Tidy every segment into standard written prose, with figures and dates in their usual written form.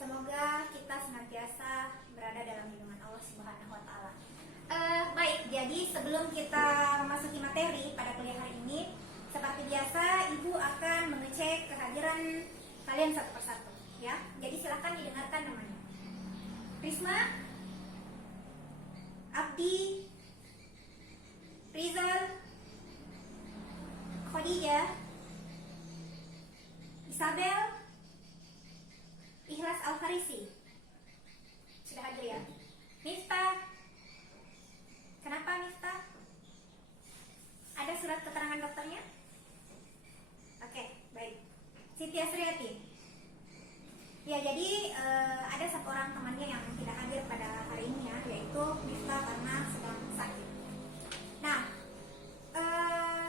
Semoga kita senantiasa berada dalam lindungan Allah Subhanahu wa Ta'ala. Baik, jadi sebelum kita memasuki materi pada kuliah hari ini, seperti biasa Ibu akan mengecek kehadiran kalian satu persatu, ya. Jadi silakan didengarkan namanya. Risma, Abdi, Rizal, Khadijah, Isabel, Ikhlas Al-Farisi. Sudah hadir ya? Miftah. Kenapa Miftah? Ada surat keterangan dokternya? Oke, baik. Siti Asriati. Ya, jadi ada satu orang temannya yang tidak hadir pada hari ini ya, yaitu Miftah karena sedang sakit. Nah,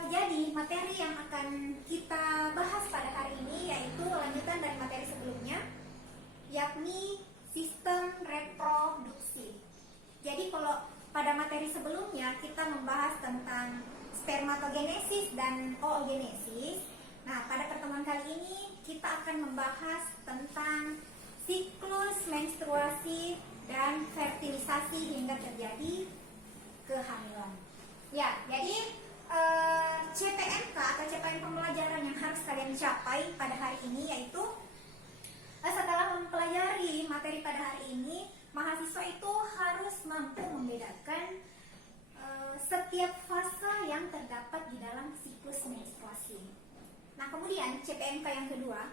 jadi materi yang akan kita bahas pada hari ini yaitu lanjutan dari materi sebelumnya, yakni sistem reproduksi. Jadi kalau pada materi sebelumnya kita membahas tentang spermatogenesis dan oogenesis. Nah, pada pertemuan kali ini kita akan membahas tentang siklus menstruasi dan fertilisasi hingga terjadi kehamilan. Ya, jadi CPNK atau capaian pembelajaran yang harus kalian capai pada hari ini yaitu setelah mempelajari materi pada hari ini, mahasiswa itu harus mampu membedakan setiap fase yang terdapat di dalam siklus menstruasi. Nah, kemudian CPNK yang kedua,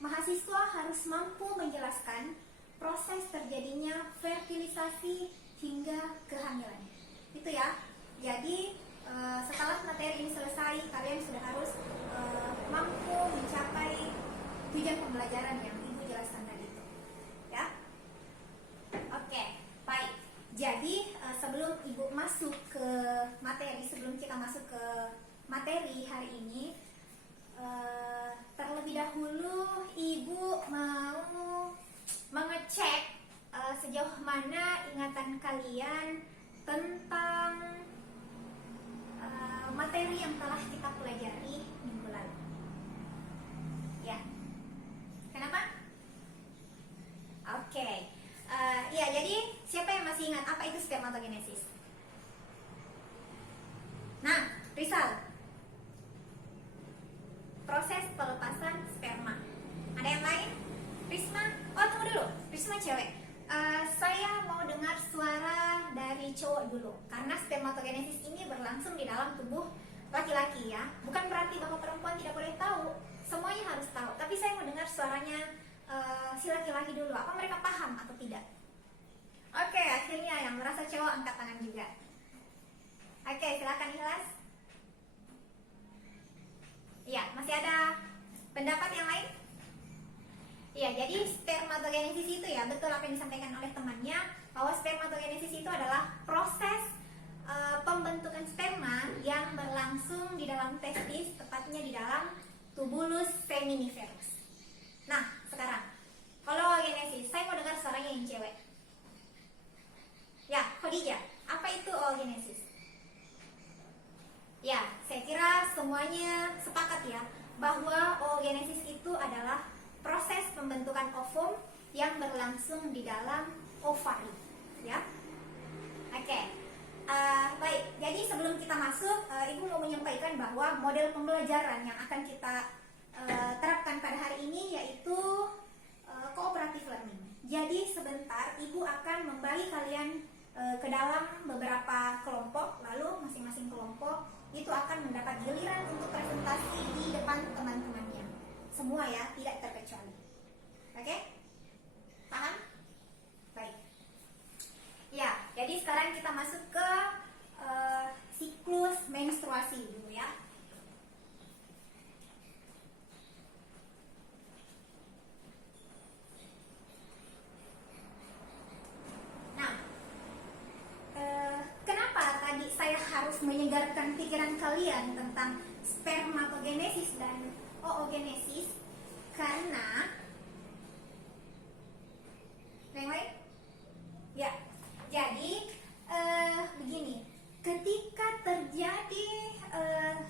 mahasiswa harus mampu menjelaskan proses terjadinya fertilisasi hingga kehamilan. Itu ya. Jadi setelah materi ini selesai, kalian sudah harus mampu mencapai tujuan pembelajaran yang Ibu jelaskan tadi itu, ya. Oke, baik. Jadi sebelum Ibu masuk ke materi, sebelum kita masuk ke materi hari ini, terlebih dahulu Ibu mau mengecek sejauh mana ingatan kalian tentang materi yang telah kita pelajari minggu lalu. Ya, kenapa? Oke, ya, jadi siapa yang masih ingat apa itu spermatogenesis? Nah, Rizal, proses pelepasan sperma. Ada yang lain? Risma? Oh, tunggu dulu, Risma cewek. Saya mau dengar suara dari cowok dulu, karena spermatogenesis ini berlangsung di dalam tubuh laki-laki ya. Bukan berarti bahwa perempuan tidak boleh tahu, semuanya harus tahu. Tapi saya mau dengar suaranya si laki-laki dulu. Apa mereka paham atau tidak? Oke, akhirnya yang merasa cowok angkat tangan juga. Oke, silakan Ikhlas. Iya, masih ada pendapat yang lain? Iya, jadi spermatogenesis itu ya, betul apa yang disampaikan oleh temannya, bahwa spermatogenesis itu adalah proses pembentukan sperma yang berlangsung di dalam testis, tepatnya di dalam tubulus seminiferus. Nah, sekarang kalau oogenesis, saya mau dengar suaranya yang cewek. Ya, Khadijah, apa itu oogenesis? Ya, saya kira semuanya sepakat ya, bahwa oogenesis itu adalah proses pembentukan ovum yang berlangsung di dalam ovari, ya. Oke, baik. Jadi sebelum kita masuk, Ibu mau menyampaikan bahwa model pembelajaran yang akan kita terapkan pada hari ini yaitu cooperative learning. Jadi sebentar Ibu akan membagi kalian ke dalam beberapa kelompok, lalu masing-masing kelompok itu akan mendapat giliran untuk presentasi di depan teman-temannya. Semua ya, tidak terkecuali. Oke? Paham? Baik. Ya, jadi sekarang kita masuk ke siklus menstruasi dulu ya. Nah, kenapa tadi saya harus menyegarkan pikiran kalian tentang spermatogenesis dan oogenesis? Karena yang lain? Ya, jadi begini, ketika terjadi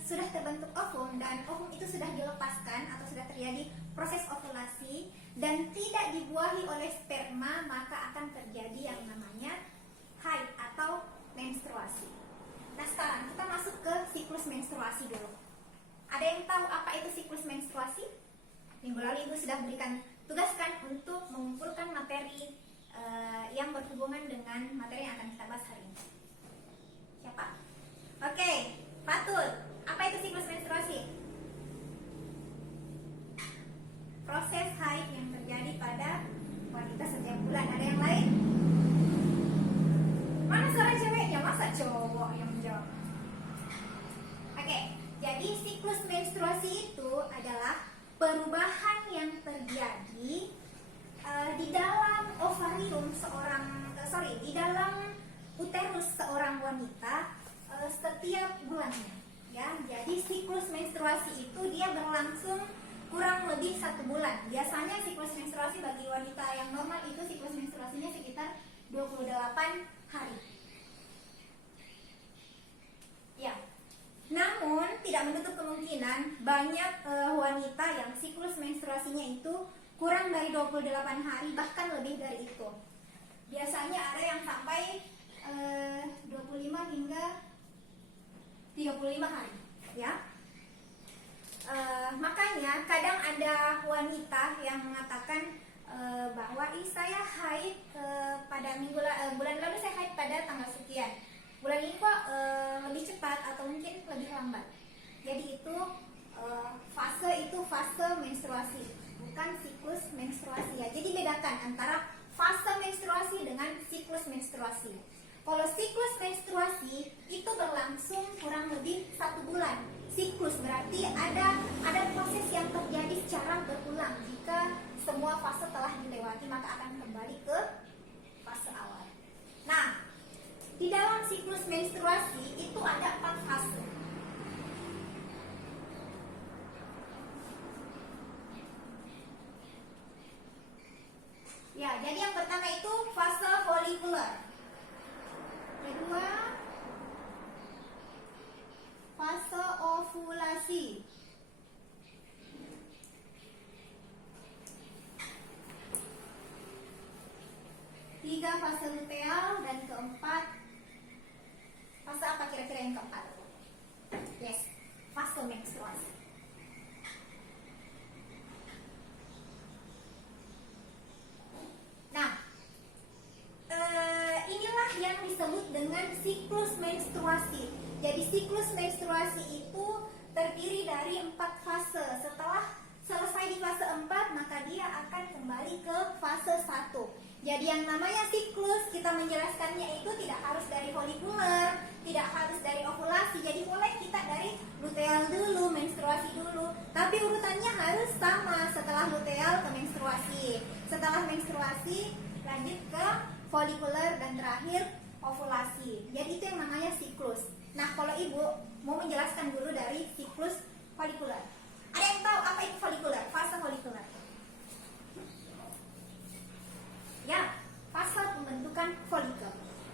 sudah terbentuk ovum dan ovum itu sudah dilepaskan atau sudah terjadi proses ovulasi dan tidak dibuat dibuahi oleh sperma, maka akan terjadi yang namanya haid atau menstruasi. Nah, sekarang kita masuk ke siklus menstruasi dulu. Ada yang tahu apa itu siklus menstruasi? Minggu lalu Ibu sudah berikan tugas kan untuk mengumpulkan materi yang berhubungan dengan materi yang akan kita bahas hari ini. Siapa? Oke, Fatul. Apa itu siklus menstruasi? Proses haid yang terjadi pada wanita setiap bulan. Ada yang lain? Mana suara ceweknya? Masa cowok yang menjawab? Oke, jadi siklus menstruasi itu adalah perubahan yang terjadi di dalam ovarium di dalam uterus seorang wanita setiap bulannya. Ya, jadi siklus menstruasi itu dia berlangsung kurang lebih 1 bulan. Biasanya siklus menstruasi bagi wanita yang normal itu siklus menstruasinya sekitar 28 hari. Ya. Namun tidak menutup kemungkinan banyak wanita yang siklus menstruasinya itu kurang dari 28 hari, bahkan lebih dari itu. Biasanya ada yang sampai 25 hingga 35 hari, ya. Makanya kadang ada wanita yang mengatakan bahwa saya haid pada bulan lalu saya haid pada tanggal sekian. Bulan ini kok lebih cepat atau mungkin lebih lambat. Jadi itu fase menstruasi, bukan siklus menstruasi ya. Jadi bedakan antara fase menstruasi dengan siklus menstruasi. Kalau siklus menstruasi itu berlangsung kurang lebih 1 bulan. Siklus berarti ada proses yang terjadi secara berulang. Jika semua fase telah dilewati, maka akan kembali ke fase awal. Nah, di dalam siklus menstruasi itu ada 4 fase. Ya, jadi yang pertama itu fase folikuler. Kedua, fase ovulasi. Tiga, fase luteal. Dan keempat, fase apa kira-kira yang keempat? Yes, fase menstruasi. Nah, inilah yang disebut dengan siklus menstruasi. Jadi siklus menstruasi itu terdiri dari 4 fase. Setelah selesai di fase 4, maka dia akan kembali ke fase 1. Jadi yang namanya siklus, kita menjelaskannya itu tidak harus dari folikuler, tidak harus dari ovulasi. Jadi mulai kita dari luteal dulu, menstruasi dulu. Tapi urutannya harus sama, setelah luteal ke menstruasi. Setelah menstruasi lanjut ke folikuler dan terakhir ovulasi. Jadi itu yang namanya siklus. Nah, kalau Ibu mau menjelaskan dulu dari siklus folikuler. Ada yang tahu apa itu folikuler? Fase folikuler. Ya, fase pembentukan folikel.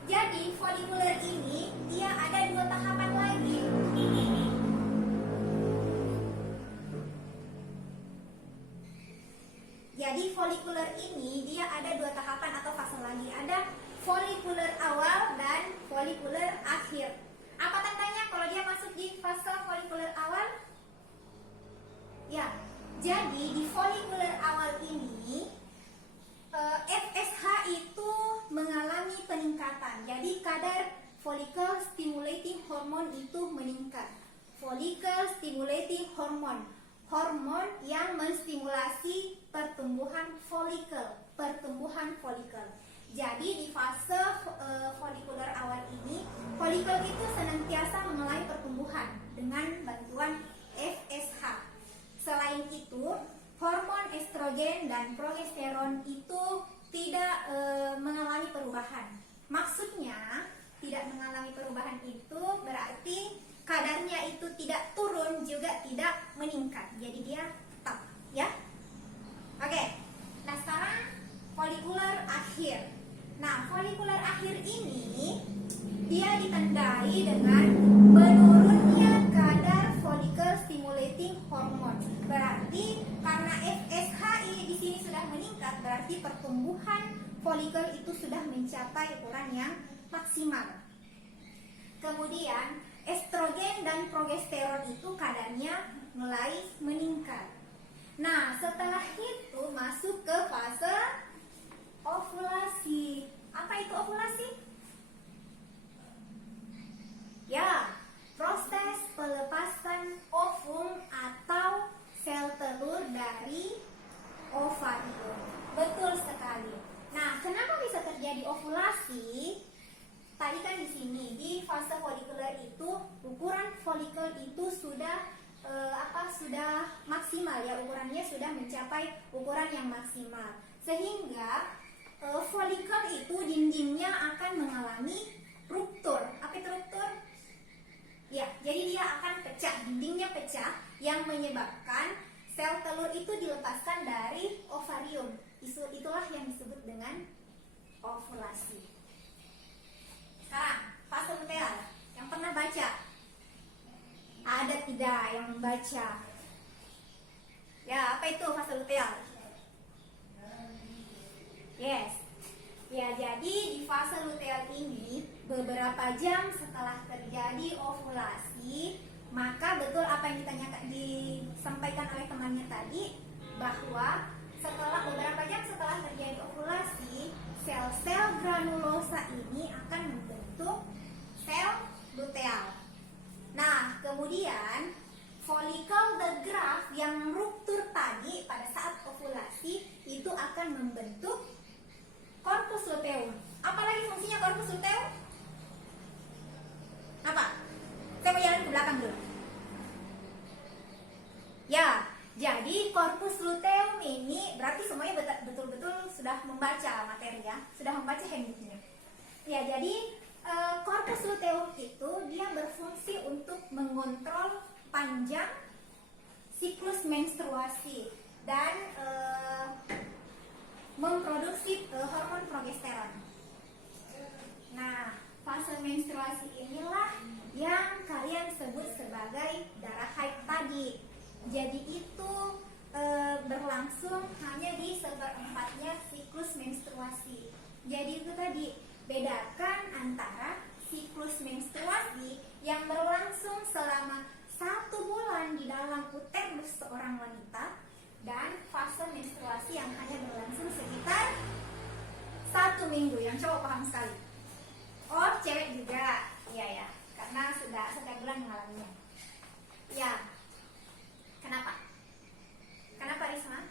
Jadi folikuler ini dia ada 2 tahapan lagi. Jadi folikuler ini dia ada 2 tahapan atau fase lagi. Ada folikuler awal dan folikuler akhir. Apa tandanya kalau dia masuk di fase folikuler awal? Ya, jadi di folikuler awal ini FSH itu mengalami peningkatan. Jadi kadar follicle stimulating hormone itu meningkat. Follicle stimulating hormone, hormon yang menstimulasi pertumbuhan folikel. Jadi di fase folikuler awal ini, folikel itu senantiasa mengalami pertumbuhan dengan bantuan FSH. Selain itu, hormon estrogen dan progesteron itu tidak mengalami perubahan. Maksudnya, tidak mengalami perubahan itu berarti kadarnya itu tidak turun juga tidak meningkat. Jadi dia tetap, ya. Oke. Nah, sekarang folikuler akhir. Nah, folikuler akhir ini dia ditandai dengan menurunnya kadar follicle stimulating stimulating hormone. Berarti karena FSHI di sini sudah meningkat, berarti pertumbuhan folikel itu sudah mencapai ukuran yang maksimal. Kemudian estrogen dan progesteron itu kadarnya mulai meningkat. Nah, setelah itu masuk ke fase ovulasi. Apa itu ovulasi? Ya, proses pelepasan ovum atau sel telur dari ovarium. Betul sekali. Nah, kenapa bisa terjadi ovulasi? Tadi kan di sini di fase folikuler itu ukuran folikel itu sudah sudah maksimal ya, ukurannya sudah mencapai ukuran yang maksimal, sehingga folikel itu dindingnya akan mengalami ruptur. Apa itu ruptur? Ya, jadi dia akan pecah, dindingnya pecah yang menyebabkan sel telur itu dilepaskan dari ovarium. Itulah yang disebut dengan ovulasi. Sekarang fase luteal, yang pernah baca? Ada tidak yang membaca? Ya, apa itu fase luteal? Yes. Ya, jadi di fase luteal ini beberapa jam setelah terjadi ovulasi, maka betul apa yang disampaikan oleh temannya tadi, bahwa setelah beberapa jam setelah terjadi ovulasi, sel-sel granulosa ini akan membentuk sel luteal. Nah, kemudian folikel the graft yang ruptur tadi pada saat ovulasi itu akan membentuk corpus luteum. Apa lagi fungsinya corpus luteum? Apa? Saya mau jalan ke belakang dulu. Ya, jadi corpus luteum ini berarti semuanya betul-betul sudah membaca materi ya, sudah membaca handbooknya. Ya, jadi corpus luteum itu dia berfungsi untuk mengontrol panjang siklus menstruasi dan memproduksi hormon progesteron. Nah, fase menstruasi inilah yang kalian sebut sebagai darah haid tadi. Jadi itu berlangsung hanya di 1/4-nya siklus menstruasi. Jadi itu tadi, bedakan antara siklus menstruasi yang berlangsung selama 1 bulan di dalam uterus seorang wanita dan fase menstruasi yang hanya berlangsung sekitar 1 minggu. Yang cowok paham sekali. Oh, cewek juga. Iya ya, karena sudah setiap bulan mengalaminya. Ya. Kenapa? Kenapa, Risma?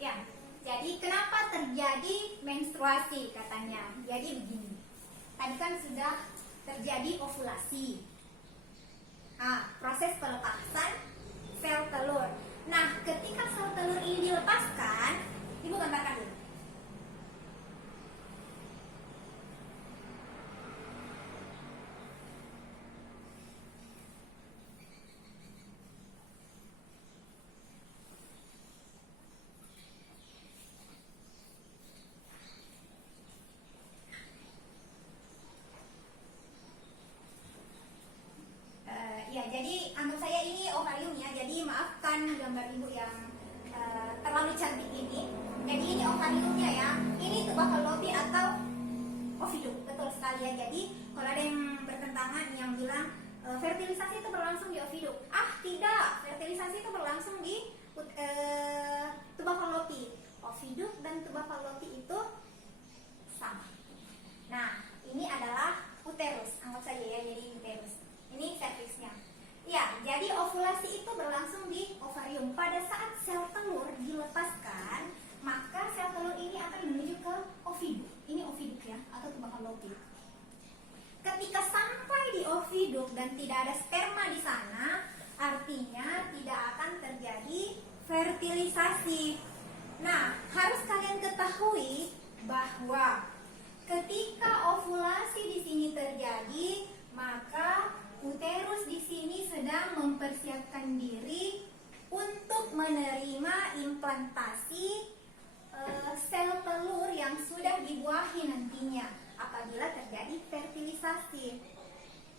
Ya, jadi kenapa terjadi menstruasi katanya? Jadi begini. Tadi kan sudah terjadi ovulasi. Nah, proses pelepasan sel telur. Nah, ketika sel telur ini dilepaskan, Ibu gambarkan dulu. Ya, jadi anggap saya ini ovarium ya. Jadi maafkan gambar Ibu yang terlalu cantik ini. Jadi ini ovariumnya ya. Ini tuba fallopi atau oviduk. Betul sekali ya. Jadi kalau ada yang bertentangan yang bilang fertilisasi itu berlangsung di oviduk. Ah, tidak. Fertilisasi itu berlangsung di tuba fallopi. Oviduk dan tuba fallopi itu sama. Nah, ini adalah uterus. Anggap saja ya, jadi uterus. Ini serviksnya. Ya, jadi ovulasi itu berlangsung di ovarium. Pada saat sel telur dilepaskan, maka sel telur ini akan menuju ke oviduk. Ini oviduk ya, atau tuba fallopi. Ketika sampai di oviduk dan tidak ada sperma di sana, artinya tidak akan terjadi fertilisasi. Nah, harus kalian ketahui bahwa ketika ovulasi di sini terjadi, maka uterus di sini sedang mempersiapkan diri untuk menerima implantasi sel telur yang sudah dibuahi nantinya apabila terjadi fertilisasi.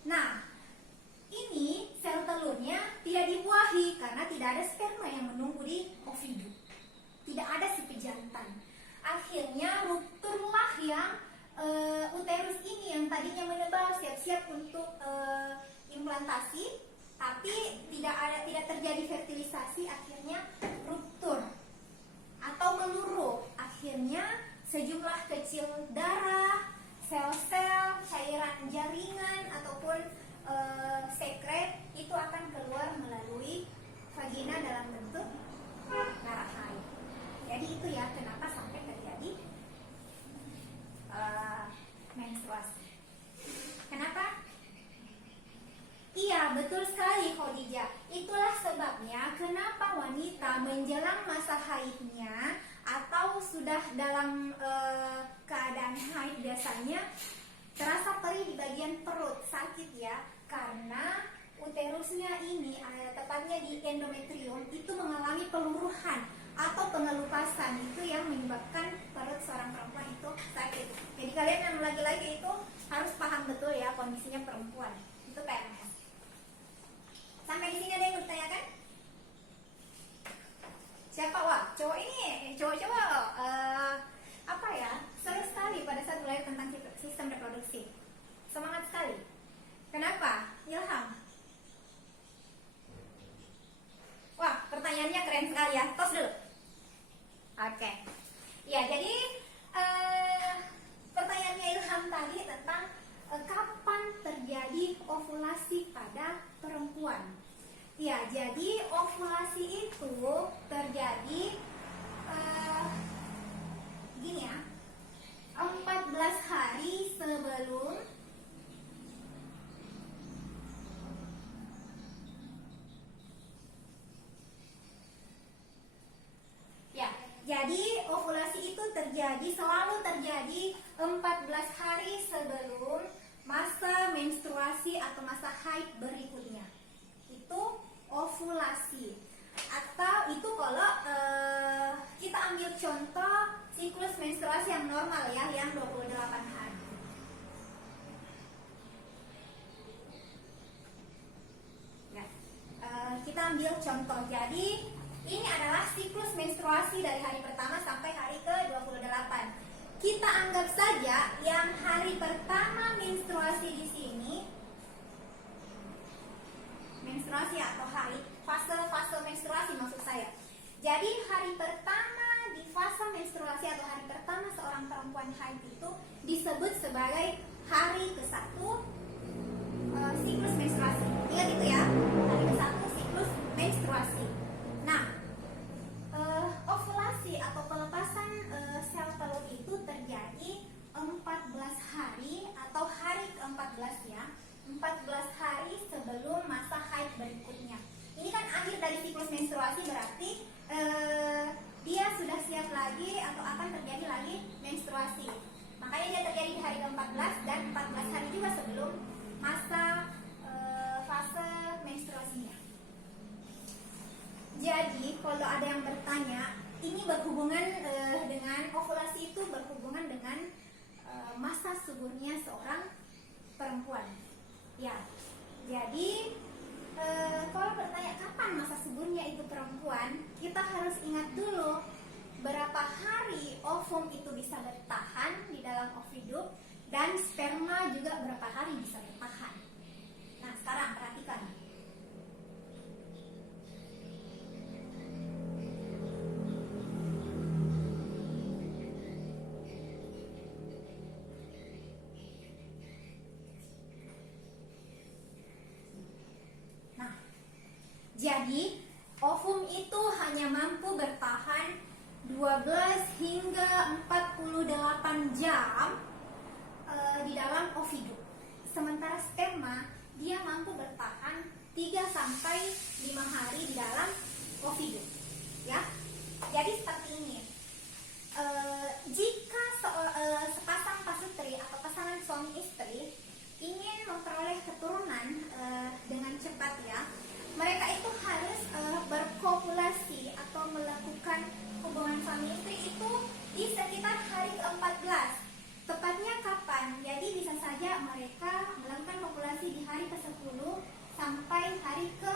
Nah, ini sel telur telurnya tidak dibuahi karena tidak ada sperma yang menunggu di ovidum. Tidak ada si pejantan. Akhirnya rupturlah yang uterus ini yang tadinya menebal siap-siap untuk implantasi, tapi tidak terjadi fertilisasi, akhirnya ruptur atau meluruh. Akhirnya sejumlah kecil darah, sel-sel, cairan jaringan ataupun sekret itu akan keluar melalui vagina dalam bentuk darah haid. Jadi itu ya kenapa sampai terjadi menstruasi. Kenapa? Iya, betul sekali Khadijah. Itulah sebabnya kenapa wanita menjelang masa haidnya atau sudah dalam keadaan haid biasanya terasa perih di bagian perut, sakit ya, karena uterusnya ini, tepatnya di endometrium, itu mengalami peluruhan atau pengelupasan. Itu yang menyebabkan perut seorang perempuan itu sakit. Jadi kalian yang laki-laki itu harus paham betul ya kondisinya perempuan itu PMS. Sampai di sini ada yang bertanyakan? Siapa? Wah, cowok ini, cowok-cowok apa ya? Seru sekali pada saat belajar tentang sistem reproduksi. Semangat sekali. Kenapa? Ilham. Wah, pertanyaannya keren sekali ya. Tos dulu. Oke. Ya, jadi pertanyaannya Ilham tadi tentang kapan terjadi ovulasi pada perempuan. Ya, jadi ovulasi itu terjadi gini ya, 14 hari sebelum jadi ovulasi itu selalu terjadi 14 hari sebelum masa menstruasi atau masa haid berikutnya. Itu ovulasi. Atau itu kalau kita ambil contoh siklus menstruasi yang normal ya, yang 28 hari. Ya, kita ambil contoh. Jadi ini adalah siklus menstruasi dari hari pertama sampai hari ke-28. Kita anggap saja yang hari pertama menstruasi di sini, menstruasi atau haid, fase menstruasi maksud saya. Jadi hari pertama di fase menstruasi atau hari pertama seorang perempuan haid itu disebut sebagai hari ke-1 siklus menstruasi. Ingat itu ya, hari ke-1 siklus menstruasi. Nah, ovulasi atau pelepasan sel telur itu terjadi 14 hari atau hari ke-14 ya, 14 hari sebelum masa haid berikutnya. Ini kan akhir dari siklus menstruasi, berarti dia sudah siap lagi atau akan terjadi lagi menstruasi. Makanya dia terjadi di hari ke-14 dan 14 hari juga sebelum masa fase menstruasinya. Jadi kalau ada yang bertanya, ini berhubungan dengan ovulasi itu berhubungan dengan masa suburnya seorang perempuan. Ya, jadi kalau bertanya kapan masa suburnya itu perempuan, kita harus ingat dulu berapa hari ovum itu bisa bertahan di dalam ovidum dan sperma juga berapa hari bisa bertahan. Nah, sekarang perhatikan. Jadi, ovum itu hanya mampu bertahan 12 hingga 48 jam di dalam ovidum. Sementara sperma, dia mampu bertahan 3 sampai 5 hari di dalam ovidum. Ya. Jadi seperti ini. Jika sepasang pasutri atau pasangan suami istri ingin memperoleh keturunan dengan cepat ya, mereka itu harus berkopulasi atau melakukan hubungan suami istri itu di sekitar hari ke-14. Tepatnya kapan? Jadi bisa saja mereka melakukan kopulasi di hari ke-10 sampai hari ke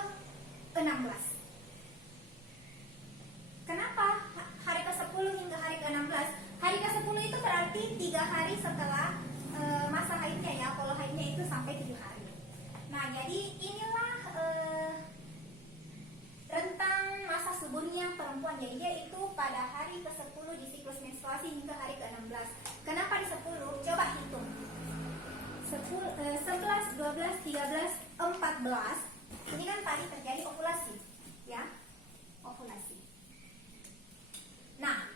ke-14, ini kan tadi terjadi ovulasi, ya, ovulasi. Nah,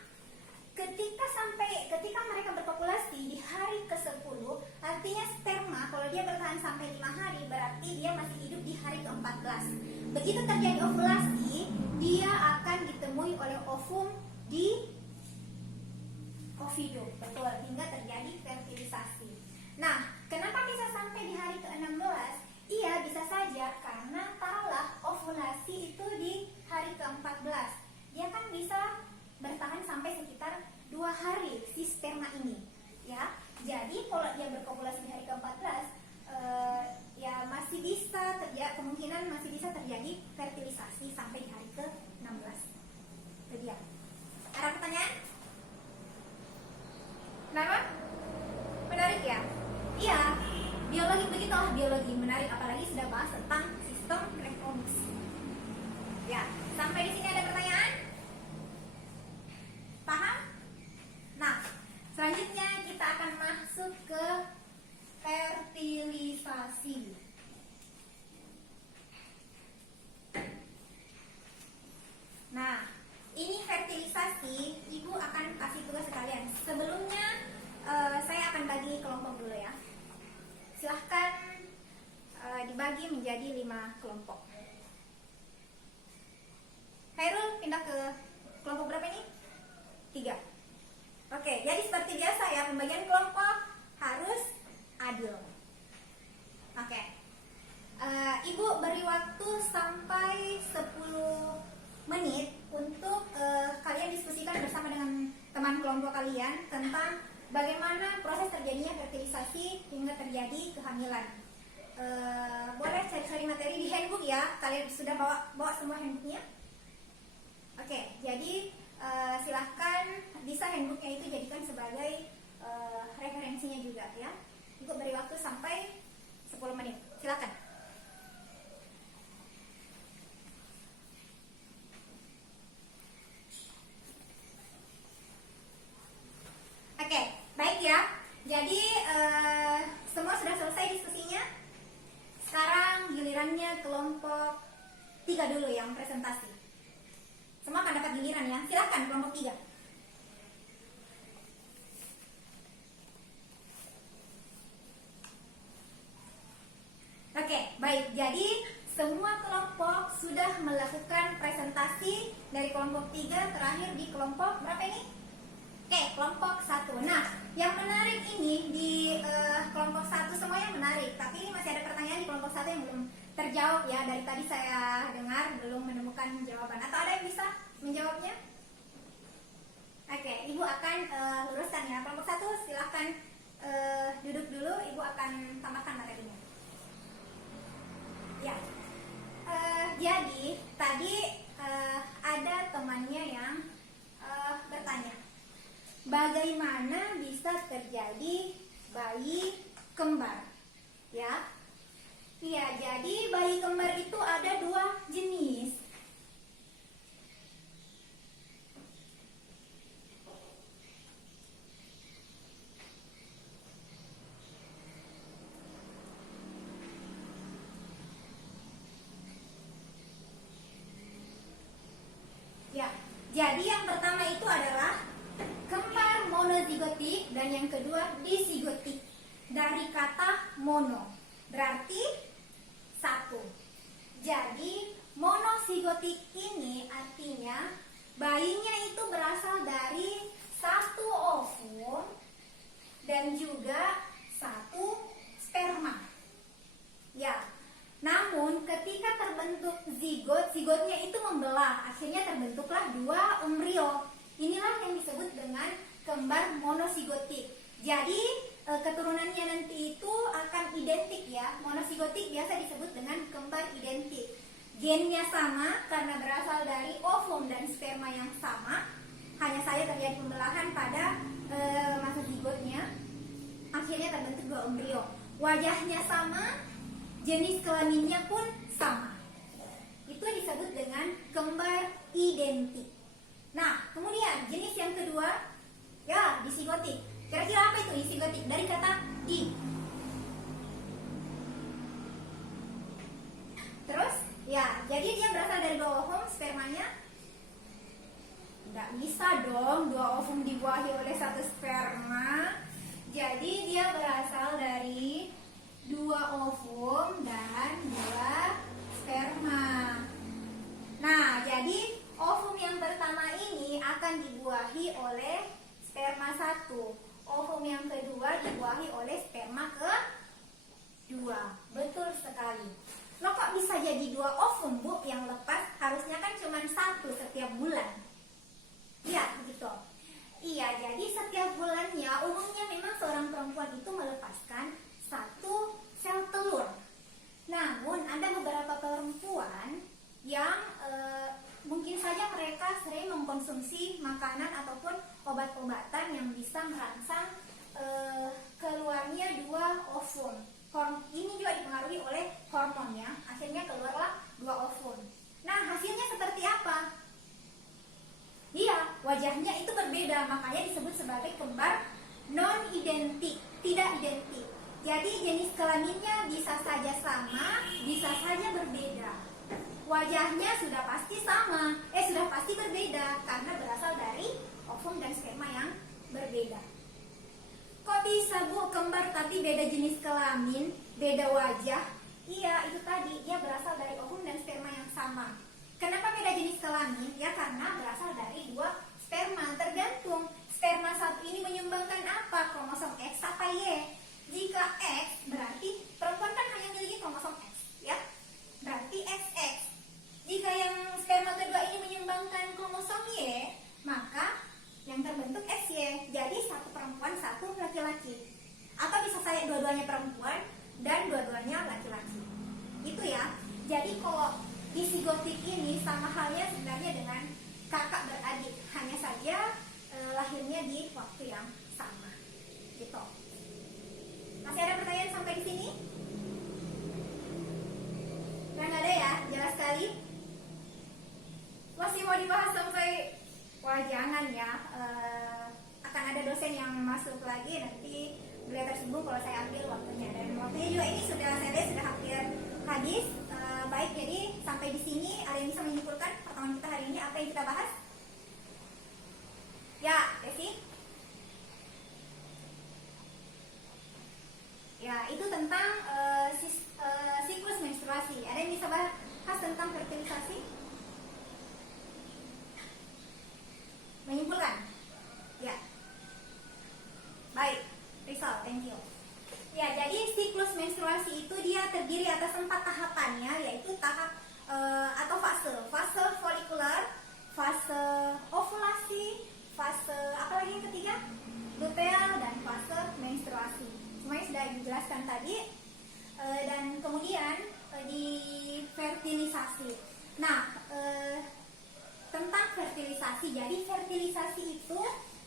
ketika mereka berpopulasi di hari ke-10, artinya sperma kalau dia bertahan sampai 5 hari berarti dia masih hidup di hari ke-14. Begitu terjadi ovulasi, dia akan ditemui oleh ovum di oviduct, betul, hingga terjadi fertilisasi. Nah, kenapa bisa sampai di hari ke-16? Iya, bisa saja karena taruhlah ovulasi itu di hari ke-14. Dia kan bisa bertahan sampai sekitar 2 hari si sperma ini, ya. Jadi kalau dia berpopulasi di hari ke-14, ya masih bisa terjadi, kemungkinan masih bisa terjadi fertilisasi sampai di hari ke-16. Itu dia. Ada pertanyaan? Kenapa? Menarik ya? Iya, biologi begitu, biologi menarik, apalagi sudah bahas tentang sistem reproduksi. Ya, sampai di sini ada pertanyaan? Paham? Nah, selanjutnya kita akan masuk ke fertilisasi. Nah, ini fertilisasi, Ibu akan kasih tugas sekalian. Sebelumnya saya akan bagi kelompok dulu ya. Silahkan dibagi menjadi 5 kelompok. Hairul pindah ke kelompok berapa ini? 3. Oke, jadi seperti biasa ya, pembagian kelompok harus adil. Oke. Ibu beri waktu sampai 10 menit untuk kalian diskusikan bersama dengan teman kelompok kalian tentang bagaimana proses terjadinya fertilisasi hingga terjadi kehamilan. Boleh cari-cari materi di handbook ya. Kalian sudah bawa semua handbooknya? Oke, jadi silahkan bisa handbooknya itu jadikan sebagai referensinya juga ya. Ibu beri waktu sampai 10 menit. Silakan. Oke, baik ya. Jadi semua sudah selesai diskusinya. Sekarang gilirannya kelompok 3 dulu yang presentasi. Semua akan dapat giliran ya. Silakan kelompok 3. Oke, baik. Jadi semua kelompok sudah melakukan presentasi. Dari kelompok 3 terakhir di kelompok berapa ini? Oke, kelompok 1. Nah, yang menarik ini di kelompok 1 semuanya menarik, tapi ini masih ada pertanyaan di kelompok 1 yang belum terjawab ya. Dari tadi saya dengar belum menemukan jawaban. Atau ada yang bisa menjawabnya? Oke, Ibu akan luruskan ya. Kelompok 1 silahkan duduk dulu, Ibu akan tambahkan materinya. Ya. Jadi tadi ada temannya yang bertanya, bagaimana bisa terjadi bayi kembar? Ya, iya. Jadi bayi kembar itu ada 2 jenis. Ya, jadi yang pertama itu adalah kembar monozigotik dan yang kedua disigotik. Dari kata mono berarti 1. Jadi monosigotik ini artinya bayinya itu berasal dari 1 ovum dan juga 1 sperma. Ya. Namun ketika terbentuk zigot, zigotnya itu membelah, akhirnya terbentuklah 2 embrio. Inilah yang disebut dengan kembar monosigotik. Jadi keturunannya nanti itu akan identik ya. Monosigotik biasa disebut dengan kembar identik. Gennya sama karena berasal dari ovum dan sperma yang sama. Hanya saja terjadi pembelahan pada masa zigotnya. Akhirnya terbentuk 2 embrio. Wajahnya sama, jenis kelaminnya pun sama. Itu disebut dengan kembar identik. Nah, kemudian jenis yang kedua, ya, disigotik. Kira-kira apa itu disigotik? Dari kata di. bisa dong dua ovum dibuahi oleh satu sperma. Jadi dia berasal dari dua ovum dan dua sperma. Nah, jadi ovum yang pertama ini akan dibuahi oleh sperma satu. Ovum yang kedua dibuahi oleh sperma kedua. Betul sekali. Loh, kok bisa jadi dua ovum, Bu, yang lepas? Harusnya kan cuma satu setiap bulan. Iya, begitu. Iya, jadi setiap bulannya umumnya memang seorang perempuan itu melepaskan satu sel telur. Namun ada beberapa perempuan yang mungkin saja mereka sering mengkonsumsi makanan ataupun obat-obatan yang bisa merangsang keluarnya dua ovum. Ini juga dipengaruhi oleh hormonnya, akhirnya keluarlah dua ovum. Nah, hasilnya seperti apa? Iya, wajahnya itu berbeda, makanya disebut sebagai kembar non-identik, tidak identik. Jadi jenis kelaminnya bisa saja sama, bisa saja berbeda. Wajahnya sudah pasti sama, sudah pasti berbeda karena berasal dari ovum dan sperma yang berbeda. Kok bisa, Bu, kembar tapi beda jenis kelamin, beda wajah? Iya, itu tadi, dia berasal dari ovum dan sperma yang sama. Kenapa beda jenis kelamin? Ya karena berasal dari dua sperma. Tergantung sperma satu ini menyumbangkan apa, kromosom X apa Y. Jika X berarti perempuan kan hanya memiliki kromosom X, ya, berarti XX. Jika yang sperma kedua ini menyumbangkan kromosom Y, maka yang terbentuk XY. Jadi satu perempuan satu laki-laki. Atau bisa saya dua-duanya perempuan dan dua-duanya laki-laki. Itu ya. Jadi kalau disigotik ini sama halnya sebenarnya dengan kakak beradik, hanya saja lahirnya di waktu yang sama. Gitu. Masih ada pertanyaan sampai di sini? Nggak ada ya? Jelas sekali? Masih mau dibahas sampai jangan ya. Akan ada dosen yang masuk lagi, nanti beliau tersinggung kalau saya ambil waktunya, dan waktunya juga ini sudah saya lihat sudah hampir habis. Baik, jadi sampai di sini ada yang bisa menyimpulkan pertemuan kita hari ini apa yang kita bahas? Ya, Desi? Ya, itu tentang siklus menstruasi. Ada yang bisa bahas tentang fertilisasi? Menyimpulkan? Ya. Baik, Rizal, thank you. Ya, jadi siklus menstruasi itu dia terdiri atas 4 tahapannya, yaitu tahap atau fase folikuler, fase ovulasi, fase apa lagi yang ketiga? Luteal, dan fase menstruasi. Semuanya sudah dijelaskan tadi. Dan kemudian di fertilisasi. Nah, tentang fertilisasi. Jadi fertilisasi itu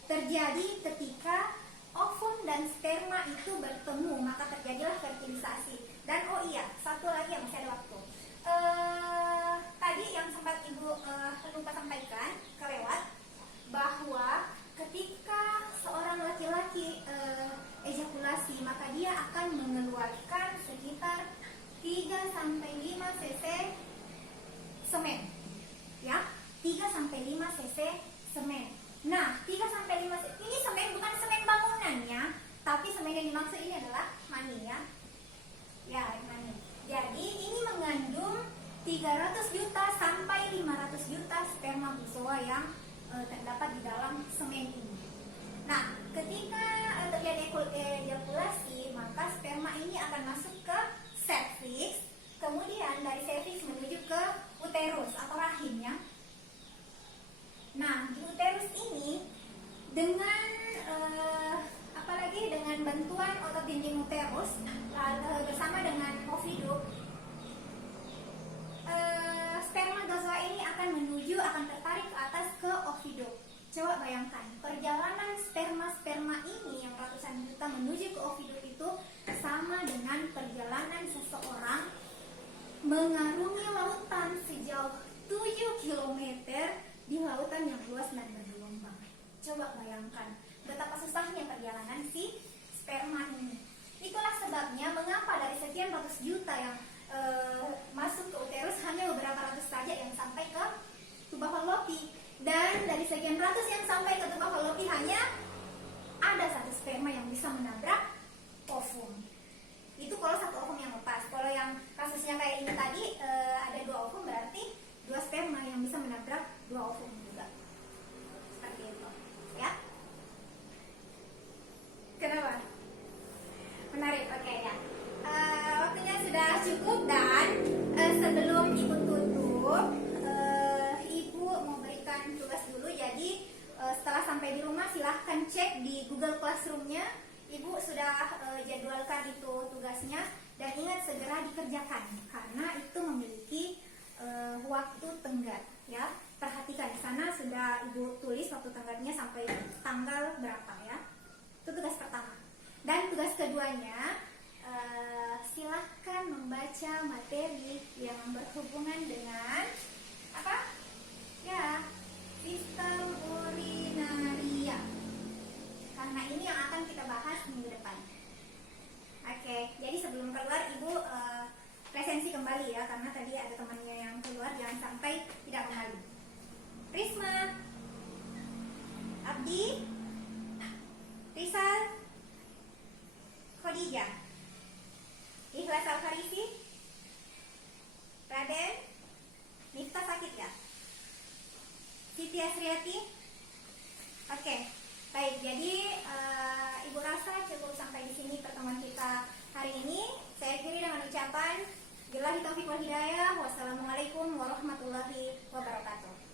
terjadi ketika ovum dan sperma itu bertemu, maka terjadilah fertilisasi. Dan oh iya, satu lagi yang masih ada waktu. Tadi yang sempat Ibu lupa sampaikan, kelewat, bahwa ketika seorang laki-laki ejakulasi, maka dia akan mengeluarkan sekitar 3-5 cc semen. Ya, 3-5 cc semen. Nah, 3-5 cc ini semen bukan semen bangunannya, tapi semen yang dimaksud ini adalah mani ya. Ya, mani. Jadi ini mengandung 300 juta sampai 500 juta spermatozoa yang terdapat di dalam semen ini. Nah, ketika terjadi ejakulasi, maka sperma ini akan masuk ke cervix, kemudian dari cervix menuju ke uterus atau rahimnya. Nah, di uterus ini dengan apalagi dengan bantuan otot dinding uterus bersama dengan ovidum, spermatozoa ini akan tertarik ke atas ke ovidum. Coba bayangkan, perjalanan sperma ini yang ratusan juta menuju ke ovidum itu sama dengan perjalanan seseorang mengarungi lautan sejauh 7 km di lautan yang luas dan bergelombang. Coba bayangkan betapa susahnya perjalanan si sperma ini. Itulah sebabnya mengapa dari sekian ratus juta yang masuk ke uterus hanya beberapa ratus saja yang sampai ke tuba fallopi. Dan dari sekian ratus yang sampai ke tubuh Fallopi hanya ada satu sperma yang bisa menabrak ovum. Itu kalau satu ovum yang lepas. Kalau yang kasusnya kayak ini tadi ada 2 ovum, berarti 2 sperma yang bisa menabrak 2 ovum juga. Seperti itu, ya. Kenapa? Menarik, oke ya. Waktunya sudah cukup dan sebelum Ibu tutup, Ibu mau berikan tugas dulu. Jadi setelah sampai di rumah silahkan cek di Google Classroom-nya. Ibu sudah jadwalkan itu tugasnya dan ingat segera dikerjakan karena itu memiliki waktu tenggat ya. Perhatikan di sana sudah Ibu tulis waktu tenggatnya sampai tanggal berapa ya. Itu tugas pertama. Dan tugas keduanya silahkan membaca materi yang berhubungan dengan apa? Ya, sistem urinaria. Karena ini yang akan kita bahas minggu depan. Oke, jadi sebelum keluar Ibu presensi kembali ya, karena tadi ada temannya yang keluar, jangan sampai tidak kembali. Risma, Abdi, Rizal, Khadijah, Ikhlas Al-Farisi, Raden, Miftah sakit ya? Siti Asriati. Oke, baik. Jadi Ibu rasa cukup sampai di sini pertemuan kita hari ini. Saya akhiri dengan ucapan billahi taufiq wal hidayah. Wassalamualaikum warahmatullahi wabarakatuh.